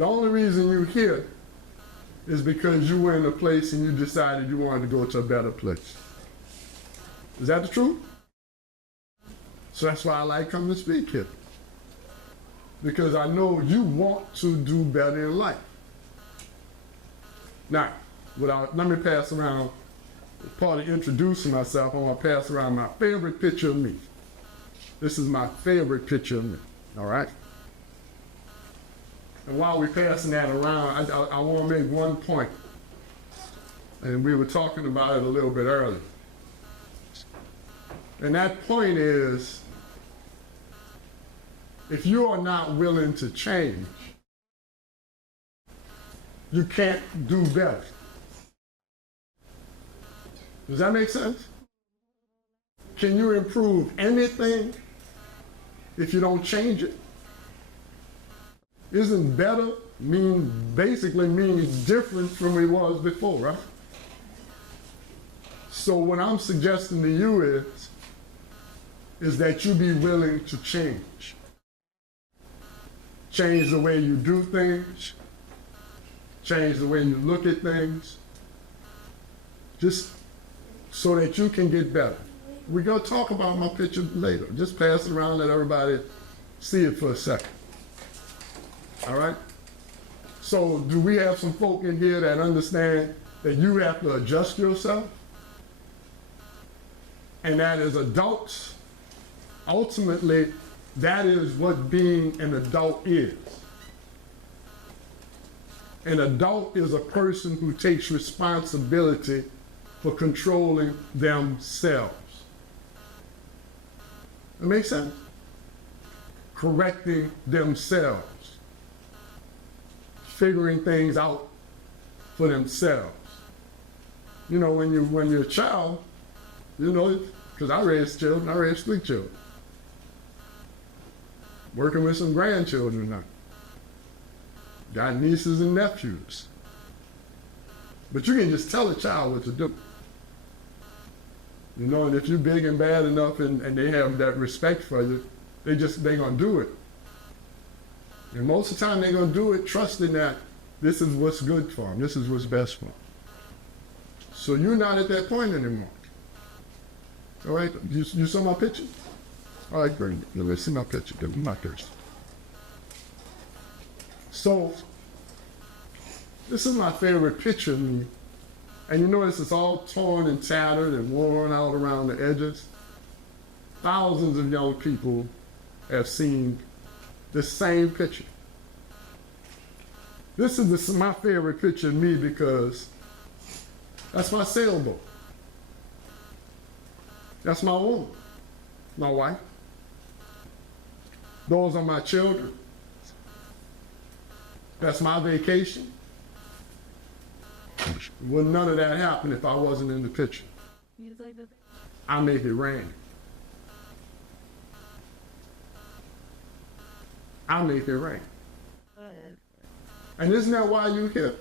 The only reason you're here is because you were in a place and you decided you wanted to go to a better place. Is that the truth? So that's why I like coming to speak here. Because I know you want to do better in life. Now, let me pass around, part of introducing myself, I want to pass around my favorite picture of me. This is my favorite picture of me, all right? And while we're passing that around, I want to make one point. And we were talking about it a little bit earlier. And that point is, if you are not willing to change, you can't do better. Does that make sense? Can you improve anything if you don't change it? Isn't better basically means different from what it was before, right? So what I'm suggesting to you is that you be willing to change. Change the way you do things, change the way you look at things, just so that you can get better. We're gonna talk about my picture later. Just pass it around, let everybody see it for a second. All right? So do we have some folk in here that understand that you have to adjust yourself? And that as adults, ultimately, that is what being an adult is. An adult is a person who takes responsibility for controlling themselves. That makes sense? Correcting themselves. Figuring things out for themselves. You know, when you're a child, you know, because I raised children, I raised 3 children. Working with some grandchildren now. Got nieces and nephews. But you can just tell a child what to do. You know, and if you're big and bad enough and they have that respect for you, they're gonna do it. And most of the time they're gonna do it trusting that this is what's good for them, this is what's best for them. So you're not at that point anymore. All right, you saw my picture? All right, great. Let's see my picture. My picture. So, this is my favorite picture of me. And you notice it's all torn and tattered and worn out around the edges. Thousands of young people have seen the same picture. This is my favorite picture of me because that's my sailboat. That's my woman, my wife. Those are my children. That's my vacation. Would none of that happen if I wasn't in the picture. I make it rain. I make it rain. And isn't that why you're here?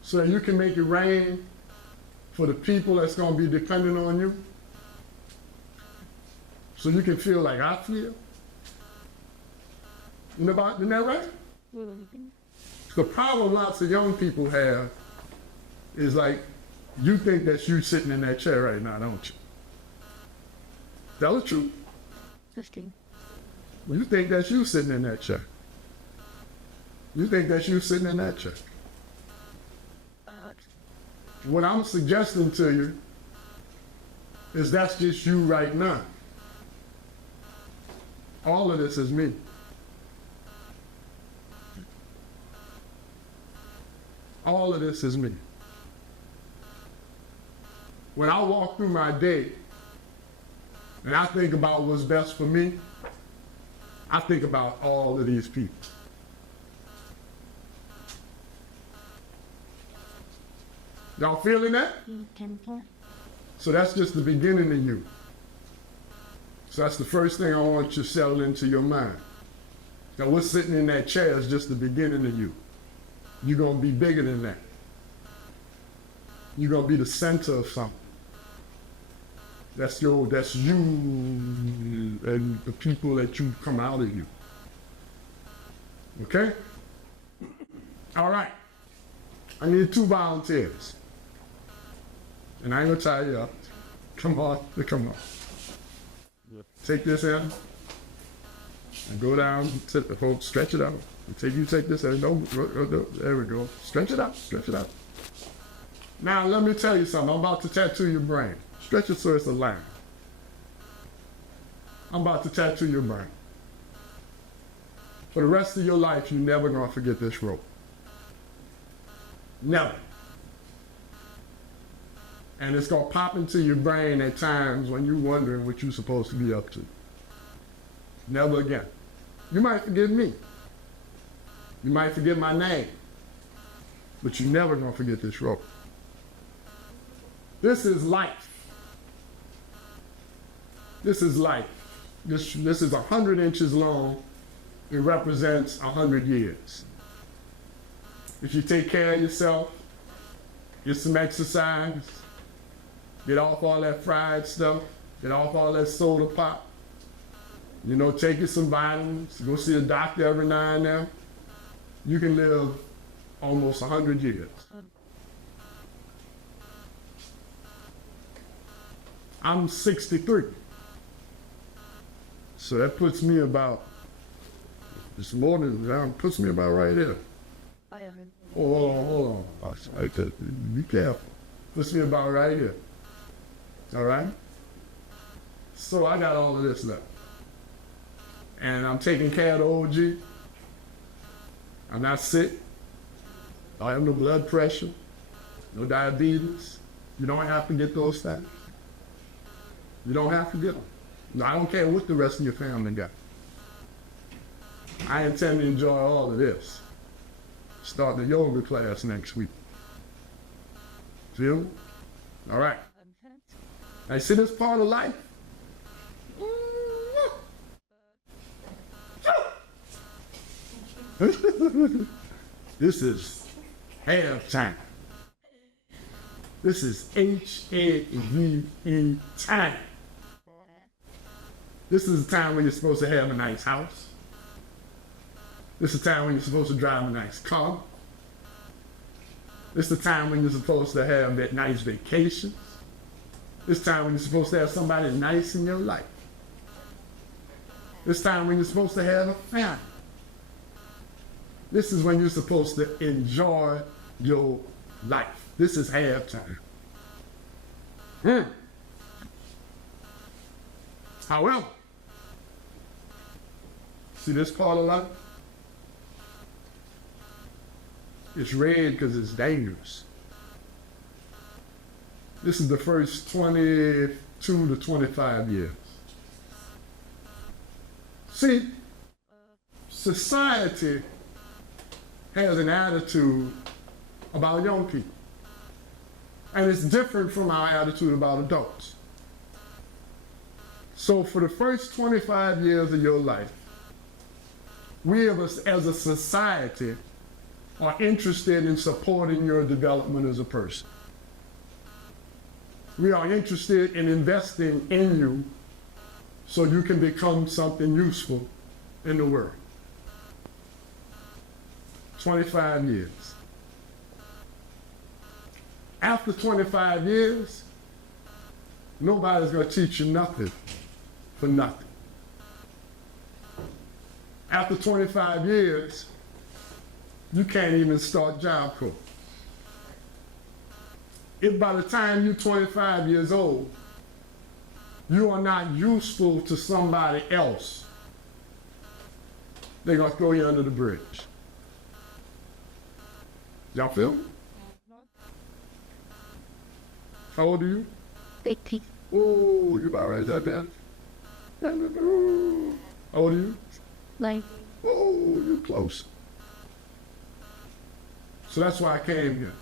So that you can make it rain for the people that's going to be dependent on you. So you can feel like I feel. Isn't that right? The problem lots of young people have is like, you think that you're sitting in that chair right now, don't you? Tell the truth. You think that you sitting in that chair. You think that you sitting in that chair. What I'm suggesting to you is that's just you right now. All of this is me. All of this is me. When I walk through my day and I think about what's best for me, I think about all of these people. Y'all feeling that? So that's just the beginning of you. So that's the first thing I want you to settle into your mind. Now what's sitting in that chair is just the beginning of you. You're going to be bigger than that. You're going to be the center of something. That's you and the people that you come out of you. Okay? All right. I need 2 volunteers. And I ain't gonna tie you up. Come on, come on. Take this in and go down, stretch it out. You take this in, there we go. Stretch it out, stretch it out. Now let me tell you something, I'm about to tattoo your brain. Stretch it so it's a line. I'm about to tattoo your brain. For the rest of your life, you're never gonna forget this rope. Never. And it's gonna pop into your brain at times when you're wondering what you're supposed to be up to. Never again. You might forget me. You might forget my name. But you're never gonna forget this rope. This is life. This is life. This is 100 inches long. It represents 100 years. If you take care of yourself, get some exercise, get off all that fried stuff, get off all that soda pop, you know, take you some vitamins, go see a doctor every now and then, you can live almost 100 years. I'm 63. So that puts me about, it's more than that, puts me about right here. Hold on. Be careful. Puts me about right here. All right? So I got all of this left. And I'm taking care of the OG. I'm not sick. I have no blood pressure, no diabetes. You don't have to get those things. You don't have to get them. No, I don't care what the rest of your family got. I intend to enjoy all of this. Start the yoga class next week. Feel me? All right. I see this part of life. This is halftime. This is HAVE time. This is the time when you're supposed to have a nice house. This is the time when you're supposed to drive a nice car. This is the time when you're supposed to have that nice vacation. This time when you're supposed to have somebody nice in your life. This time when you're supposed to have a family. This is when you're supposed to enjoy your life. This is halftime. However, see this part of life? It's red because it's dangerous. This is the first 22 to 25 years. See, society has an attitude about young people. And it's different from our attitude about adults. So for the first 25 years of your life, we as a society are interested in supporting your development as a person. We are interested in investing in you so you can become something useful in the world. 25 years. After 25 years, nobody's going to teach you nothing for nothing. After 25 years, you can't even start Job Corps. If by the time you're 25 years old, you are not useful to somebody else, they're going to throw you under the bridge. Y'all feel me? How old are you? 18. Oh, you about right there, man. How old are you? 9. Oh, you're close. So that's why I came here.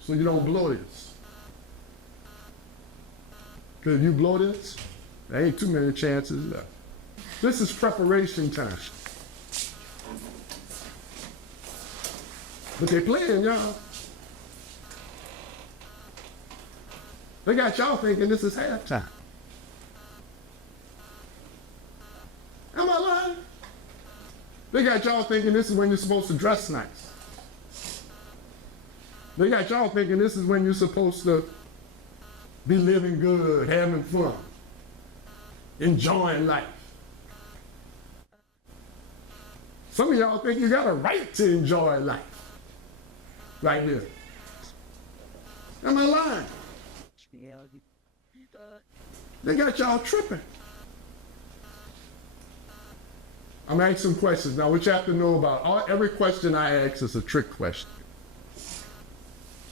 So you don't blow this. Because if you blow this, there ain't too many chances left. This is preparation time. But they're playing, y'all. They got y'all thinking this is halftime. Am I lying? They got y'all thinking this is when you're supposed to dress nice. They got y'all thinking this is when you're supposed to be living good, having fun, enjoying life. Some of y'all think you got a right to enjoy life right here. Am I lying? They got y'all tripping. I'm asking some questions. Now, what you have to know about every question I ask is a trick question.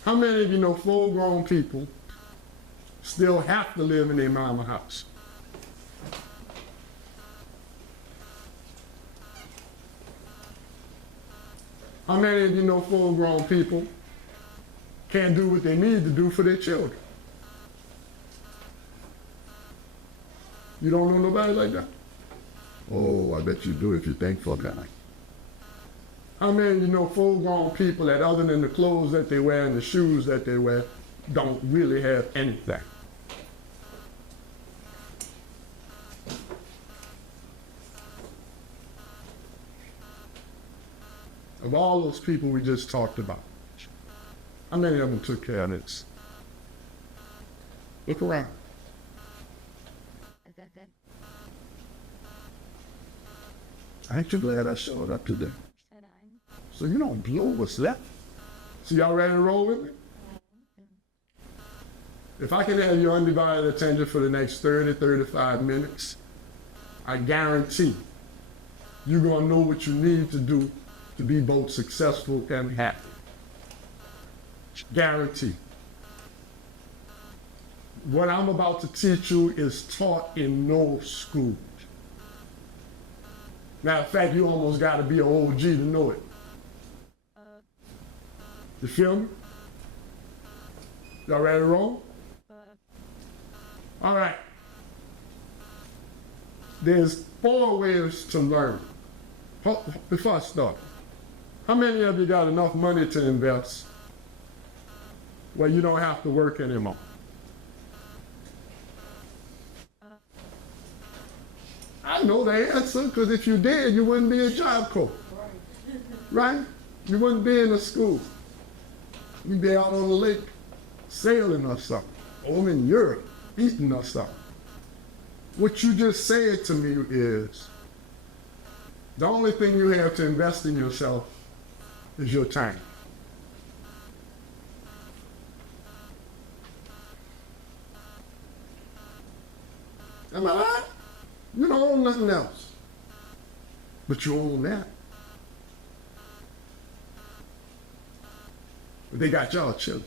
How many of you know full-grown people still have to live in their mama's house? How many of you know full-grown people can't do what they need to do for their children? You don't know nobody like that? Oh, I bet you do if you think for that. How many of you know full-grown people that other than the clothes that they wear and the shoes that they wear don't really have anything? Of all those people we just talked about, how many of them took care of this? Look around. Aren't you glad I showed up today? So you don't blow what's left. So y'all ready to roll with me? If I can have your undivided attention for the next 30, 35 minutes, I guarantee you're gonna know what you need to do to be both successful and happy. Guarantee. What I'm about to teach you is taught in no school. Matter of fact, you almost got to be an OG to know it. You feel me? Y'all ready to roll? All right. There's 4 ways to learn. Before I start, how many of you got enough money to invest where you don't have to work anymore? I know the answer, because if you did, you wouldn't be a job coach. Right? You wouldn't be in a school. You'd be out on the lake sailing or something, or in Europe eating or something. What you just said to me is, the only thing you have to invest in yourself is your time. Am I right? You don't own nothing else, but you own that. But they got y'all chilling.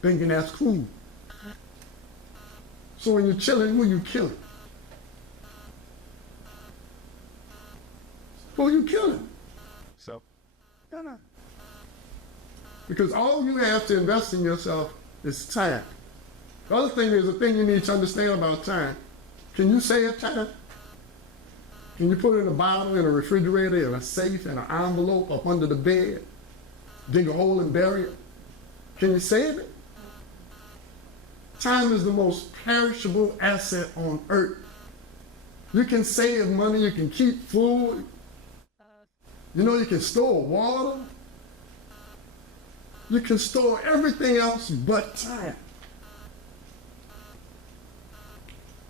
Thinking that's cool. So when you're chilling, who you killing? Who you killing? So, no. Because all you have to invest in yourself is time. The other thing is, the thing you need to understand about time. Can you save time? Can you put it in a bottle, in a refrigerator, in a safe, in an envelope, up under the bed, dig a hole and bury it? Can you save it? Time is the most perishable asset on earth. You can save money, you can keep food, you can store water, you can store everything else but time.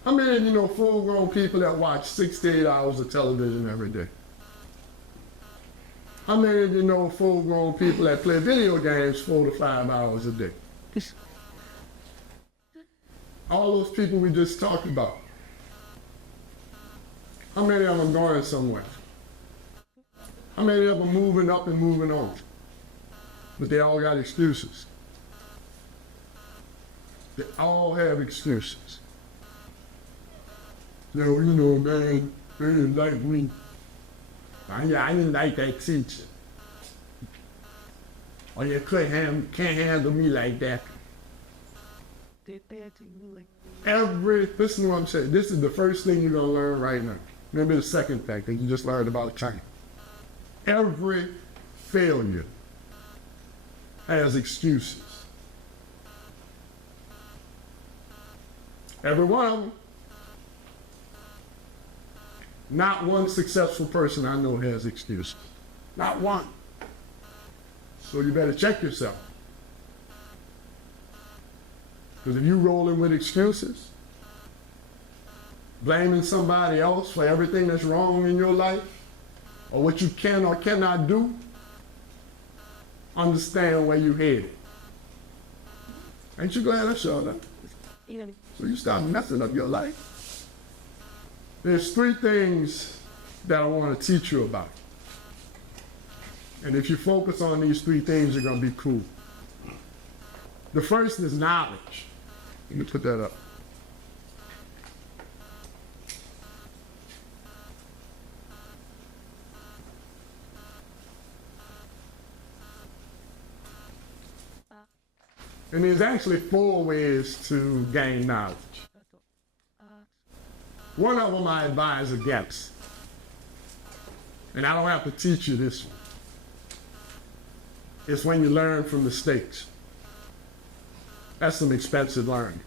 How many of you know full-grown people that watch 6 to 8 hours of television every day? How many of you know full-grown people that play video games 4 to 5 hours a day? All those people we just talked about. How many of them going somewhere? How many of them moving up and moving on? But they all got excuses. They all have excuses. So, man, they didn't like me. I didn't like that teacher. Or you can't handle me like that. Listen to what I'm saying. This is the first thing you're going to learn right now. Maybe the second thing that you just learned about time. Every failure has excuses. Every one of them. Not one successful person I know has excuses. Not one. So you better check yourself. Because if you're rolling with excuses, blaming somebody else for everything that's wrong in your life, or what you can or cannot do, understand where you're headed. Ain't you glad I showed up? So you start messing up your life. There's 3 things that I want to teach you about. And if you focus on these 3 things, you're going to be cool. The first is knowledge. Let me put that up. And there's actually 4 ways to gain knowledge. One of them I advise against. And I don't have to teach you this one. It's when you learn from mistakes. That's some expensive learning.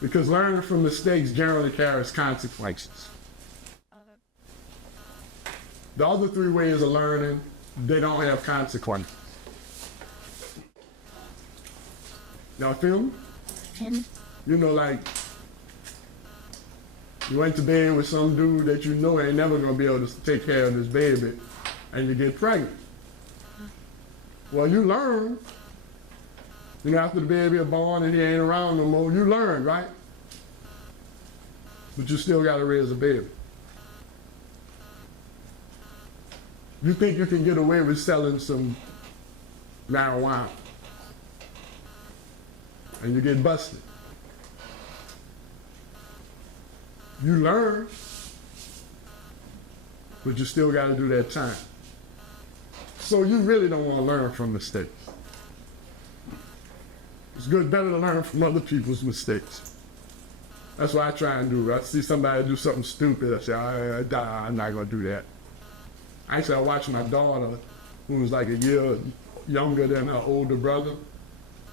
Because learning from mistakes generally carries consequences. The other 3 ways of learning, they don't have consequences. Y'all feel me? You know, like, you went to bed with some dude that you know ain't never gonna be able to take care of this baby, and you get pregnant. Well, you learn. You know, after the baby is born and he ain't around no more, you learn, right? But you still gotta raise a baby. You think you can get away with selling some marijuana, and you get busted. You learn, but you still got to do that time. So you really don't want to learn from mistakes. It's better to learn from other people's mistakes. That's what I try and do. I see somebody do something stupid, I say, I'm not going to do that. Actually, I watched my daughter, who was like a year younger than her older brother,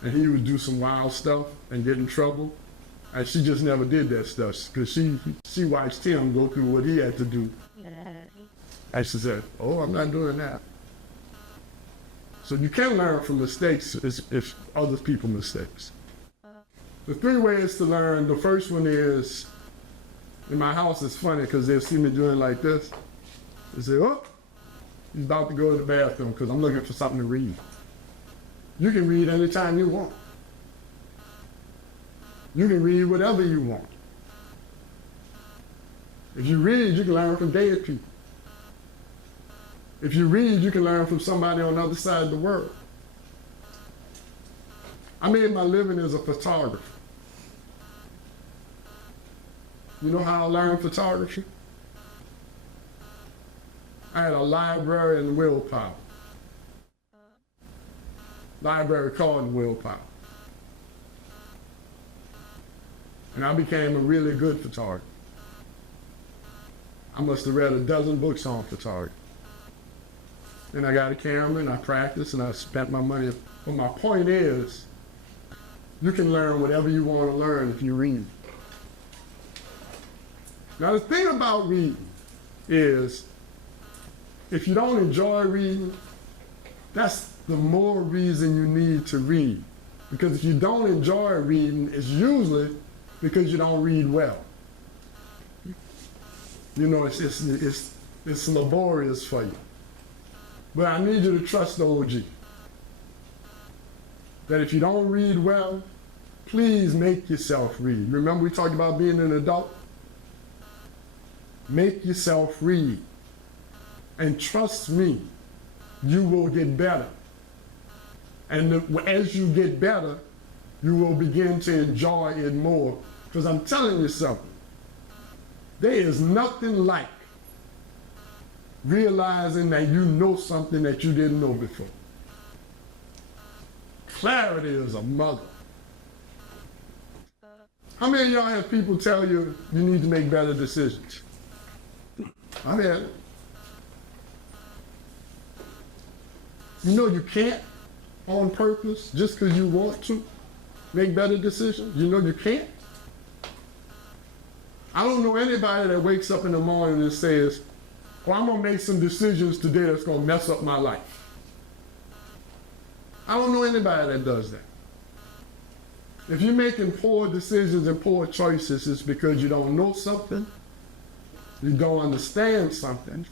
and he would do some wild stuff and get in trouble. And she just never did that stuff because she watched him go through what he had to do. And she said, oh, I'm not doing that. So you can learn from mistakes if other people's mistakes. The 3 ways to learn, the first one is, in my house it's funny because they'll see me doing like this. They say, oh, he's about to go to the bathroom because I'm looking for something to read. You can read anytime you want. You can read whatever you want. If you read, you can learn from dead people. If you read, you can learn from somebody on the other side of the world. I made my living as a photographer. You know how I learned photography? I had a library and willpower. Library called willpower. And I became a really good photographer. I must have read a dozen books on photography. Then I got a camera and I practiced and I spent my money. But my point is, you can learn whatever you want to learn if you read. Now the thing about reading is, if you don't enjoy reading, that's the more reason you need to read. Because if you don't enjoy reading, it's usually because you don't read well. You know, it's laborious for you. But I need you to trust the OG. That if you don't read well, please make yourself read. Remember we talked about being an adult? Make yourself read. And trust me, you will get better. And as you get better, you will begin to enjoy it more. Because I'm telling you something, there is nothing like realizing that you know something that you didn't know before. Clarity is a mother. How many of y'all have people tell you you need to make better decisions? I've had it. You know you can't on purpose just because you want to make better decisions. You know you can't. I don't know anybody that wakes up in the morning and says, "Oh, I'm gonna make some decisions today that's gonna mess up my life." I don't know anybody that does that. If you're making poor decisions and poor choices, it's because you don't know something, you don't understand something,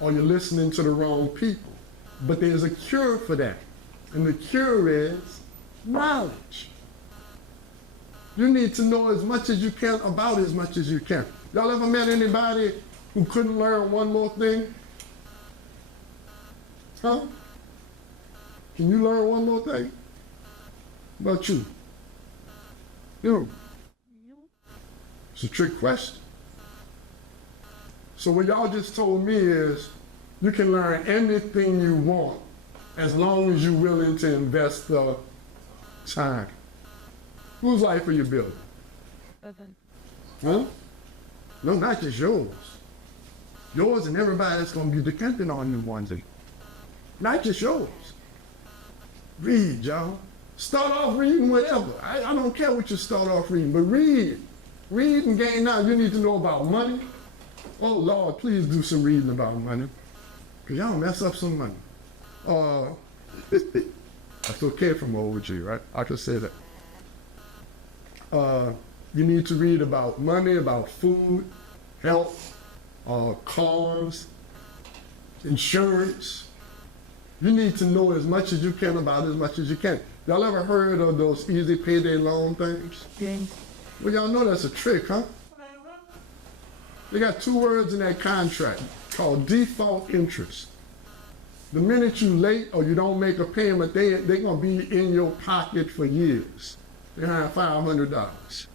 or you're listening to the wrong people. But there's a cure for that. And the cure is knowledge. You need to know as much as you can about as much as you can. Y'all ever met anybody who couldn't learn one more thing? Huh? Can you learn one more thing? What about you? You. It's a trick question. So what y'all just told me is you can learn anything you want as long as you're willing to invest the time. Whose life are you building? Huh? No, not just yours. Yours and everybody that's going to be dependent on you one day. Not just yours. Read, y'all. Start off reading whatever. I don't care what you start off reading, but read. Read and gain knowledge. You need to know about money. Oh, Lord, please do some reading about money. Because y'all mess up some money. That's okay from OG, right? I could say that. You need to read about money, about food, health, cars, insurance. You need to know as much as you can about as much as you can. Y'all ever heard of those easy payday loan things? Yes. Well, y'all know that's a trick, huh? They got two words in that contract called default interest. The minute you late or you don't make a payment, they're gonna be in your pocket for years. They have $500.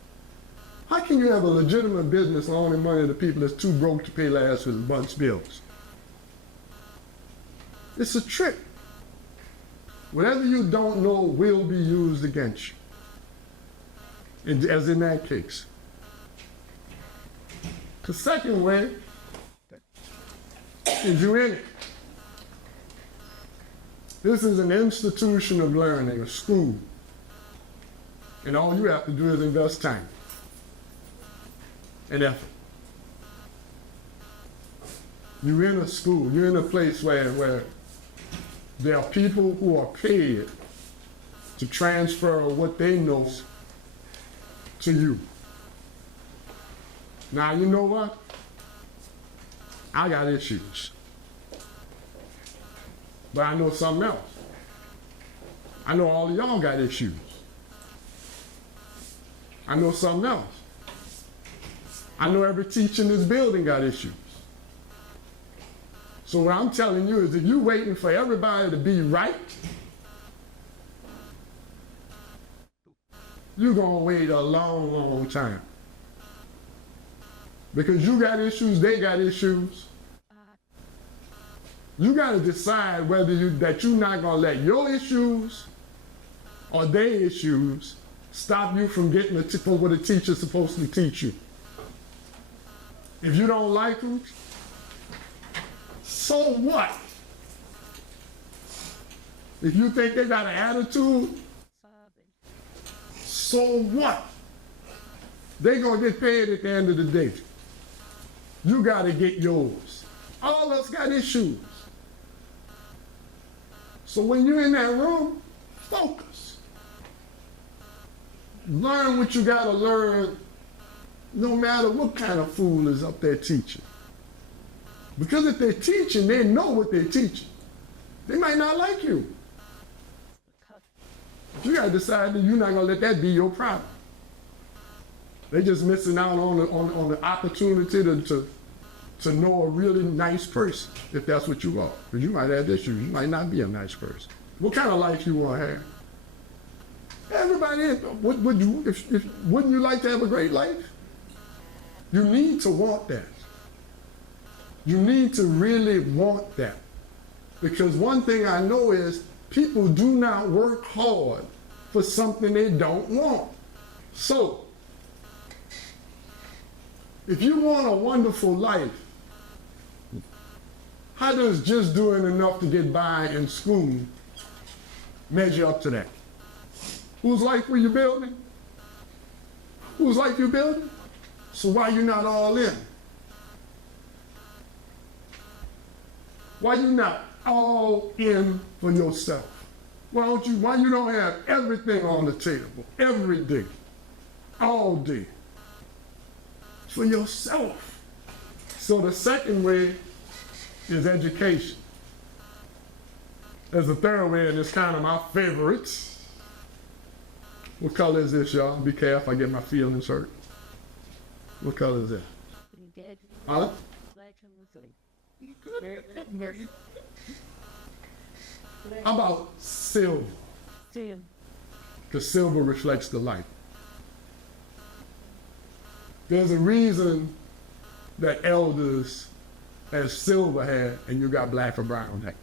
How can you have a legitimate business loaning money to people that's too broke to pay last month's bills? It's a trick. Whatever you don't know will be used against you. And as in that case. The second way is you're in it. This is an institution of learning, a school. And all you have to do is invest time and effort. You're in a school, you're in a place where there are people who are paid to transfer what they know to you. Now, you know what? I got issues. But I know something else. I know all of y'all got issues. I know something else. I know every teacher in this building got issues. So what I'm telling you is if you're waiting for everybody to be right, you're gonna wait a long, long time. Because you got issues, they got issues. You gotta decide whether that you're not gonna let your issues or their issues stop you from getting what a teacher's supposed to teach you. If you don't like them, so what? If you think they got an attitude, so what? They're gonna get paid at the end of the day. You gotta get yours. All of us got issues. So when you're in that room, focus. Learn what you gotta learn, no matter what kind of fool is up there teaching. Because if they're teaching, they know what they're teaching. They might not like you. You gotta decide that you're not gonna let that be your problem. They're just missing out on the opportunity to know a really nice person, if that's what you are. Because you might have issues, you might not be a nice person. What kind of life you want to have? Everybody, wouldn't you like to have a great life? You need to want that. You need to really want that. Because one thing I know is people do not work hard for something they don't want. So, if you want a wonderful life, how does just doing enough to get by in school measure up to that? Whose life were you building? Whose life you building? So why you not all in? Why you not all in for yourself? Why you don't have everything on the table, every day, all day, for yourself? So the second way is education. There's a third way, and it's kind of my favorites. What color is this, y'all? Be careful, I get my feelings hurt. What color is that? Huh? How about silver? Because silver reflects the light. There's a reason that elders have silver hair and you got black or brown hair.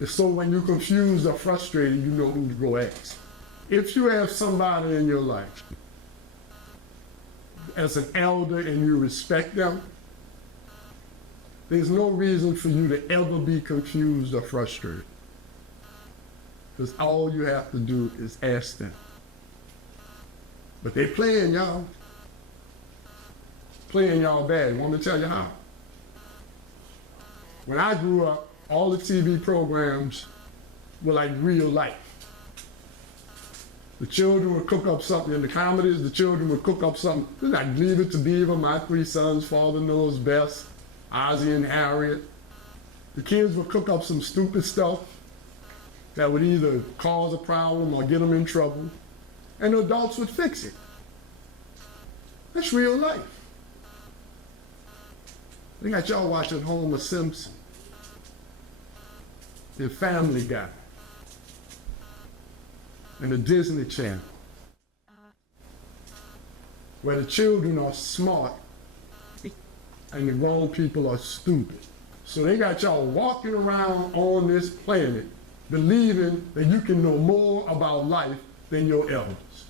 It's so when you're confused or frustrated, you know who to go ask. If you have somebody in your life as an elder and you respect them, there's no reason for you to ever be confused or frustrated. Because all you have to do is ask them. But they playing y'all. Playing y'all bad. Want me to tell you how? When I grew up, all the TV programs were like real life. The children would cook up something in the comedies, the children would cook up something like Leave It to Beaver, My Three Sons, Father Knows Best, Ozzie and Harriet. The kids would cook up some stupid stuff that would either cause a problem or get them in trouble, and the adults would fix it. That's real life. They got y'all watching Homer Simpson, the Family Guy, and the Disney Channel, where the children are smart and the grown people are stupid. So they got y'all walking around on this planet believing that you can know more about life than your elders.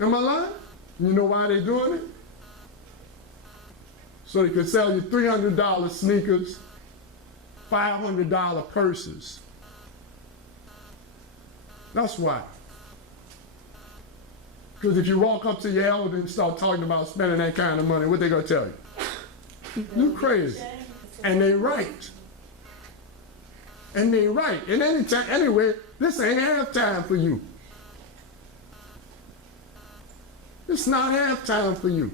Am I lying? You know why they're doing it? So they could sell you $300 sneakers, $500 purses. That's why. Because if you walk up to your elder and start talking about spending that kind of money, what they gonna tell you? You crazy. And they right. And they right. And anyway, this ain't halftime for you. It's not halftime for you.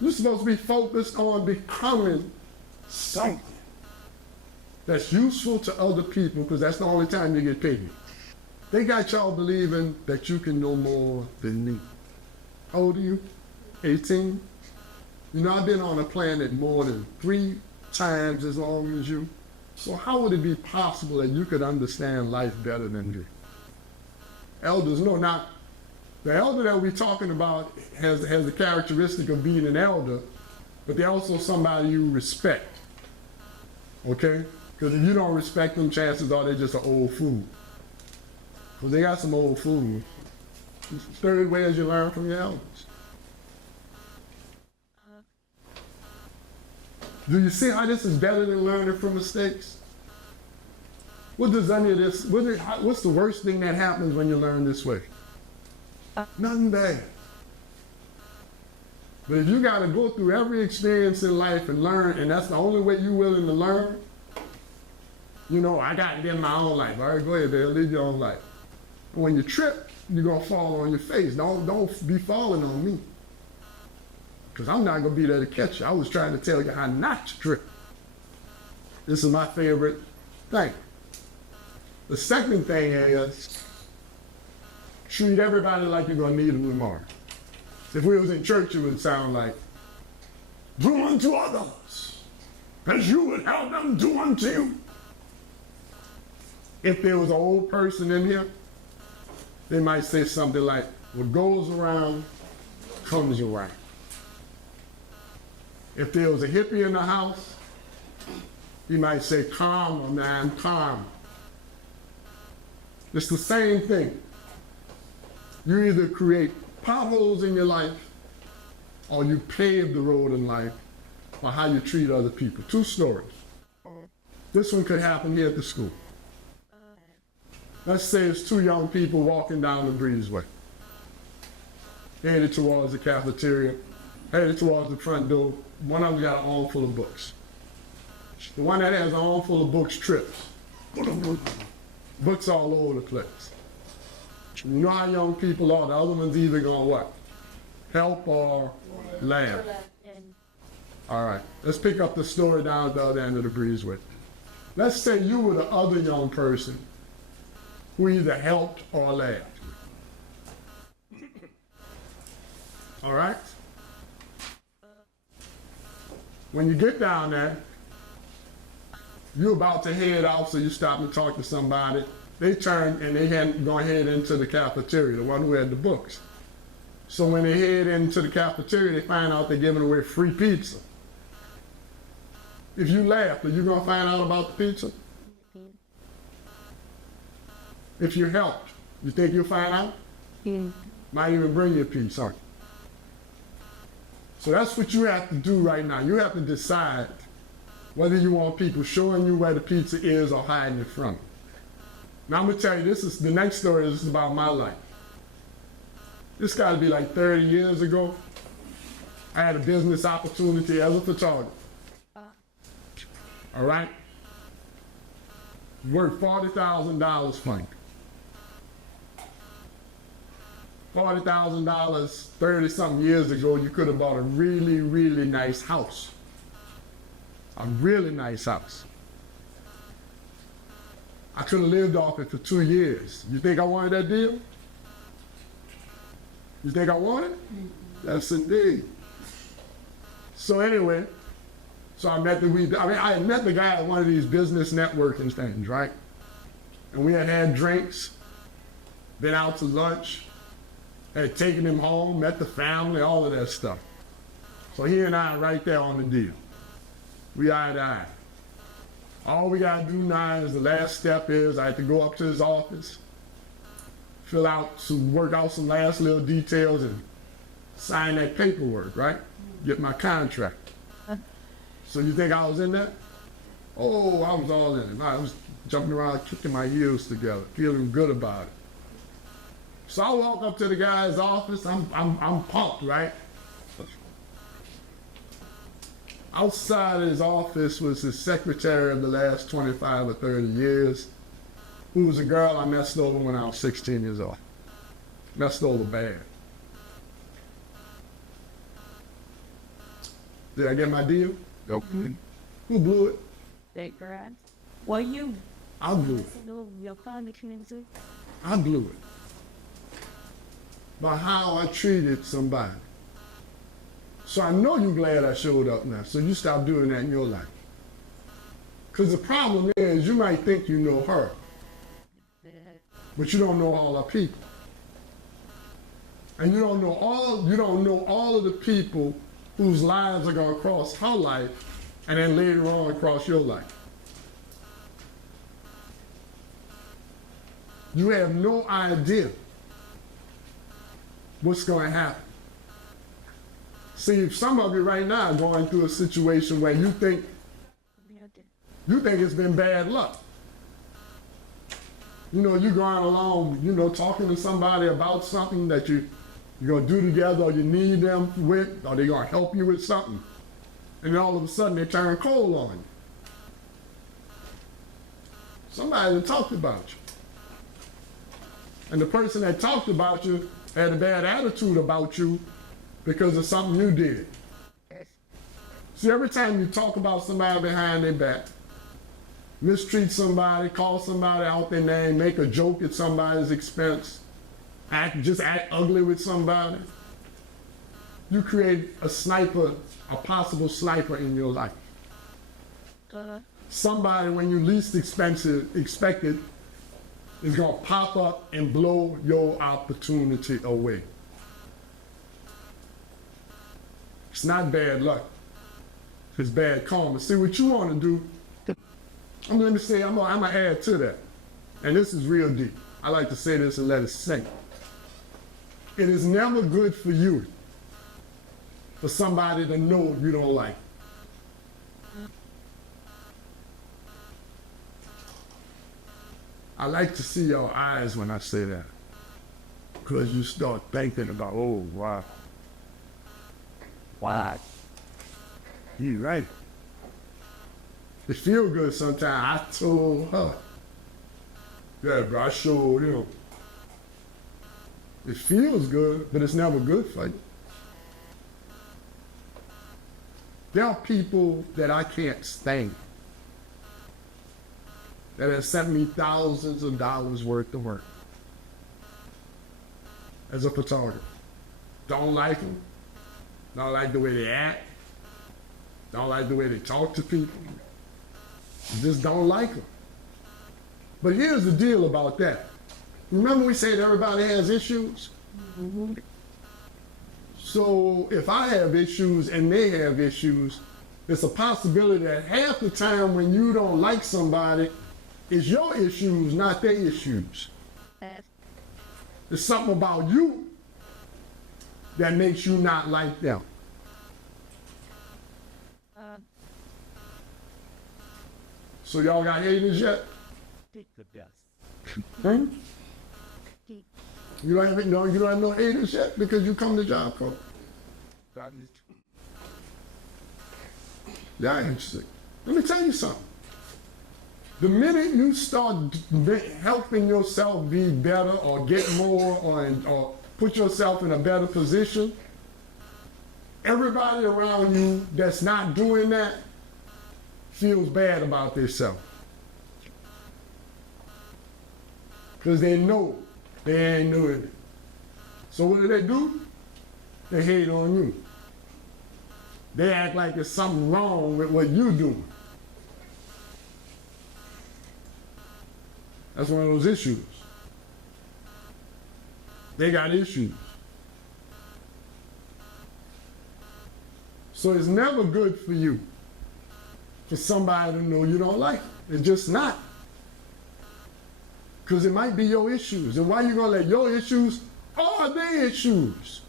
You're supposed to be focused on becoming something that's useful to other people, because that's the only time you get paid. They got y'all believing that you can know more than me. How old are you? 18? You know, I've been on a planet more than 3 times as long as you. So how would it be possible that you could understand life better than me? Elders, no, not. The elder that we're talking about has the characteristic of being an elder, but they're also somebody you respect. Okay? Because if you don't respect them, chances are they're just an old fool. Because they got some old fools. Third way is you learn from your elders. Do you see how this is better than learning from mistakes? What does any of this, what's the worst thing that happens when you learn this way? Nothing bad. But if you got to go through every experience in life and learn, and that's the only way you're willing to learn, you know, I got it in my own life. All right, go ahead, baby, live your own life. But when you trip, you're going to fall on your face. Don't be falling on me. Because I'm not going to be there to catch you. I was trying to tell you how not to trip. This is my favorite thing. The second thing is, treat everybody like you're going to need them tomorrow. If we was in church, it would sound like, do unto others as you would have them do unto you. If there was an old person in here, they might say something like, what goes around comes around. If there was a hippie in the house, he might say, karma, man, karma. It's the same thing. You either create potholes in your life or you pave the road in life by how you treat other people. 2 stories. This one could happen here at the school. Let's say it's two young people walking down the breezeway, headed towards the cafeteria, headed towards the front door. One of them got an armful of books. The one that has an armful of books trips. Books all over the place. You know how young people are. The other one's either going to what? Help or laugh. All right, let's pick up the story down at the other end of the breezeway. Let's say you were the other young person who either helped or laughed. All right? When you get down there, you're about to head out, so you stop and talk to somebody. They turn and they hadn't gone head into the cafeteria, the one who had the books. So when they head into the cafeteria, they find out they're giving away free pizza. If you laugh, are you gonna find out about the pizza? If you helped, you think you'll find out? Might even bring you a piece, aren't you? So that's what you have to do right now. You have to decide whether you want people showing you where the pizza is or hiding it from you. Now I'm gonna tell you, the next story is about my life. This gotta be like 30 years ago. I had a business opportunity as a photographer. All right? Worth $40,000 for me. $40,000, 30-something years ago, you could have bought a really, really nice house. A really nice house. I could have lived off it for 2 years. You think I wanted that deal? You think I wanted it? Yes, indeed. So anyway, I had met the guy at one of these business networking things, right? And we had drinks, been out to lunch, had taken him home, met the family, all of that stuff. So he and I are right there on the deal. We eye to eye. All we gotta do now is the last step is I have to go up to his office, work out some last little details and sign that paperwork, right? Get my contract. So you think I was in there? Oh, I was all in it. I was jumping around, kicking my heels together, feeling good about it. So I walk up to the guy's office, I'm pumped, right? Outside of his office was his secretary of the last 25 or 30 years, who was a girl I messed over when I was 16 years old. Messed over bad. Did I get my deal? Nope. Who blew it? They grabbed. Well, you. I blew it. I blew it. By how I treated somebody. So I know you're glad I showed up now, so you stop doing that in your life. Because the problem is you might think you know her, but you don't know all our people. And you don't know all of the people whose lives are going to cross her life and then later on cross your life. You have no idea what's going to happen. See, some of you right now are going through a situation where you think it's been bad luck. You know, you're going along, talking to somebody about something that you're going to do together or you need them with, or they're going to help you with something. And then all of a sudden they turn cold on you. Somebody that talked about you. And the person that talked about you had a bad attitude about you because of something you did. See, every time you talk about somebody behind their back, mistreat somebody, call somebody out their name, make a joke at somebody's expense, just act ugly with somebody, you create a possible sniper in your life. Somebody, when you least expect it, is going to pop up and blow your opportunity away. It's not bad luck. It's bad karma. See, what you want to do, I'm going to add to that. And this is real deep. I like to say this and let it sink. It is never good for you for somebody to know you don't like. I like to see your eyes when I say that. Because you start thinking about, oh, wow. Wow. You right. It feel good sometimes. I told her. Yeah, bro, I showed him. It feels good, but it's never good for you. There are people that I can't stand that have sent me thousands of dollars worth of work as a photographer. Don't like them. Don't like the way they act. Don't like the way they talk to people. Just don't like them. But here's the deal about that. Remember we said everybody has issues? Mm-hmm. So if I have issues and they have issues, it's a possibility that half the time when you don't like somebody, it's your issues, not their issues. It's something about you that makes you not like them. So y'all got haters yet? Huh? You don't have no haters yet because you come to job coach. Yeah, interesting. Let me tell you something. The minute you start helping yourself be better or get more or put yourself in a better position, everybody around you that's not doing that feels bad about themselves. Because they know they ain't doing it. So what do? They hate on you. They act like there's something wrong with what you're doing. That's one of those issues. They got issues. So it's never good for you for somebody to know you don't like it. It's just not. Because it might be your issues. And why are you going to let your issues or their issues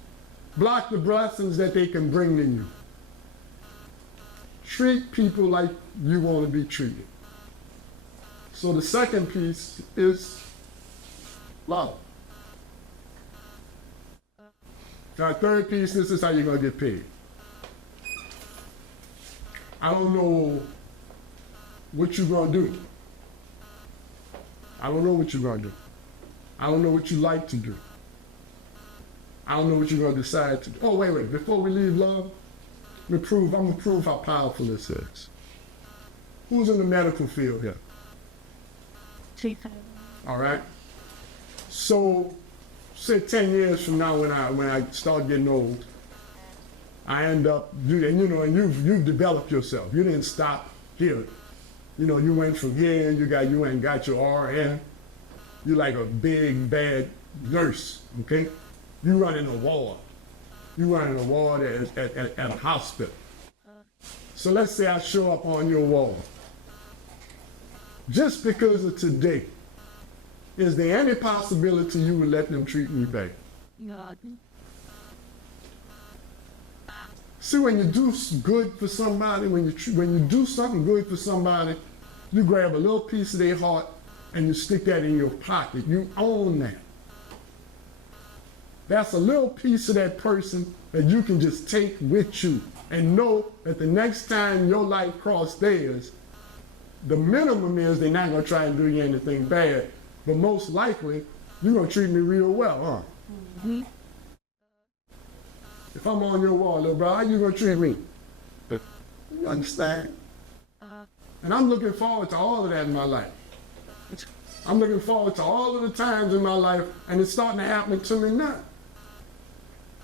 block the blessings that they can bring to you? Treat people like you want to be treated. So the second piece is love. Now, third piece, this is how you're going to get paid. I don't know what you're going to do. I don't know what you're going to do. I don't know what you like to do. I don't know what you're going to decide to do. Oh, wait. Before we leave love, I'm going to prove how powerful this is. Who's in the medical field here? All right. So, say 10 years from now when I start getting old, I end up, and you've developed yourself. You didn't stop here. You went from here, you went and got your RN. You're like a big, bad nurse, okay? You running a ward. You running a ward at a hospital. So let's say I show up on your wall. Just because of today, is there any possibility you would let them treat me bad? See, when you do good for somebody, when you do something good for somebody, you grab a little piece of their heart and you stick that in your pocket. You own that. That's a little piece of that person that you can just take with you and know that the next time your life crosses theirs, the minimum is they're not going to try and do you anything bad, but most likely you're going to treat me real well, huh? Mm-hmm. If I'm on your wall, little bro, how you going to treat me? You understand? And I'm looking forward to all of that in my life. I'm looking forward to all of the times in my life, and it's starting to happen to me now.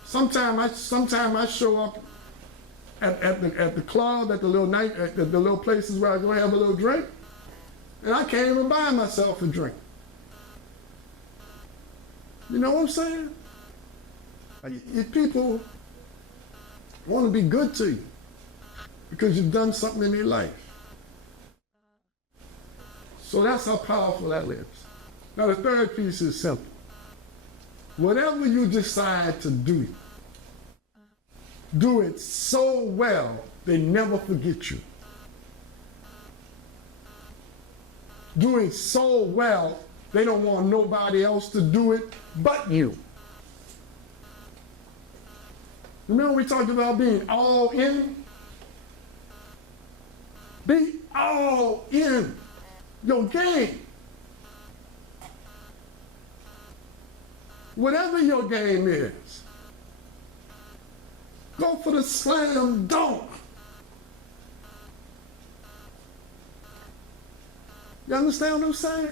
Sometimes I show up at the club, at the little night, at the little places where I go have a little drink, and I can't even buy myself a drink. You know what I'm saying? If people want to be good to you because you've done something in their life. So that's how powerful that is. Now the third piece is simple. Whatever you decide to do it so well they never forget you. Do it so well They don't want nobody else to do it but you. Remember we talked about being all in? Be all in your game. Whatever your game is, go for the slam dunk. You understand what I'm saying?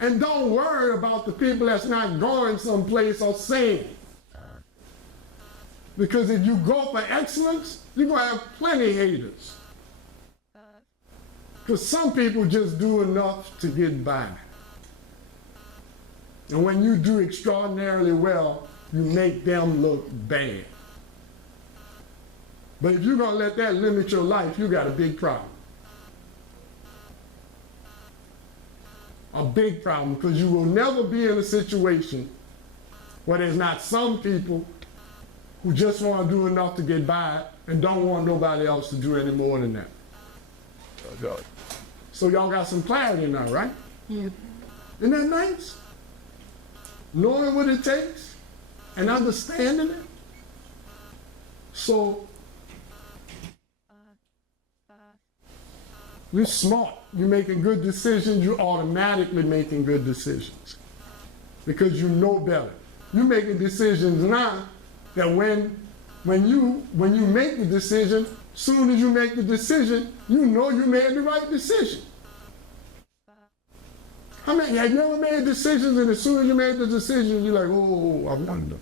And don't worry about the people that's not going someplace or saying. Because if you go for excellence, you're going to have plenty of haters. Because some people just do enough to get by. And when you do extraordinarily well, you make them look bad. But if you're going to let that limit your life, you got a big problem. A big problem, because you will never be in a situation where there's not some people who just want to do enough to get by and don't want nobody else to do any more than that. So y'all got some clarity now, right? Yeah. Isn't that nice? Knowing what it takes and understanding it. So you're smart. You're making good decisions. You're automatically making good decisions because you know better. You're making decisions now that when you make the decision, soon as you make the decision, you know you made the right decision. Have you ever made decisions and as soon as you made the decision, you're like, oh, I wonder.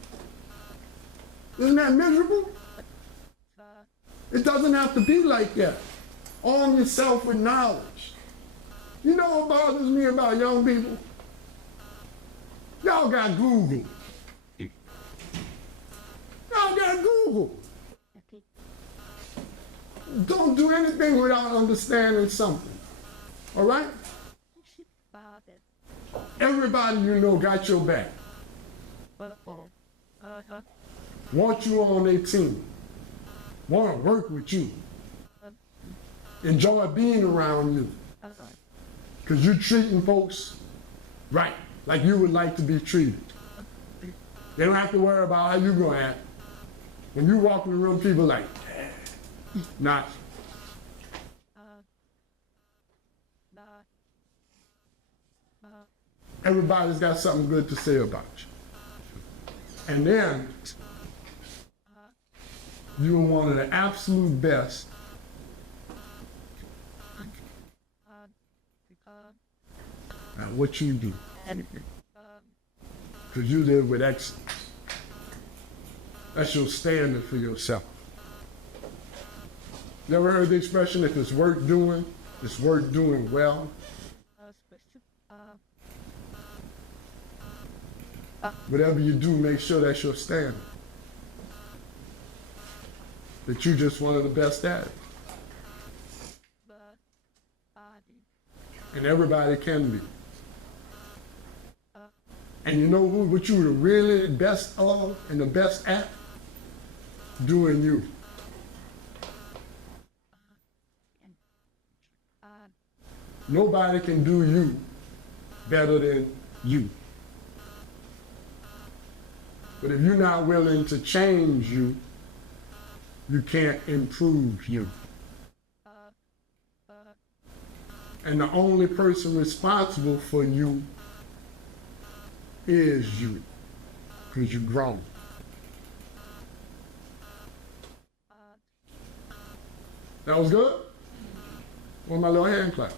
Isn't that miserable? It doesn't have to be like that. Arm yourself with knowledge. You know what bothers me about young people? Y'all got Google. Y'all got Google. Don't do anything without understanding something. All right? Everybody you know got your back. Want you on their team. Want to work with you. Enjoy being around you. Because you're treating folks right, like you would like to be treated. They don't have to worry about how you're going to act. When you walk in the room, people like, not. Everybody's got something good to say about you. And then, you're one of the absolute best at what you do. Because you live with excellence. That's your standard for yourself. You ever heard the expression, if it's worth doing, it's worth doing well? Whatever you do, make sure that's your standard. That you're just one of the best at it. And everybody can be. And you know what you were really the best of and the best at? Doing you. Nobody can do you better than you. But if you're not willing to change you, you can't improve you. And the only person responsible for you is you, because you're grown. That was good? Well, my little hand clap.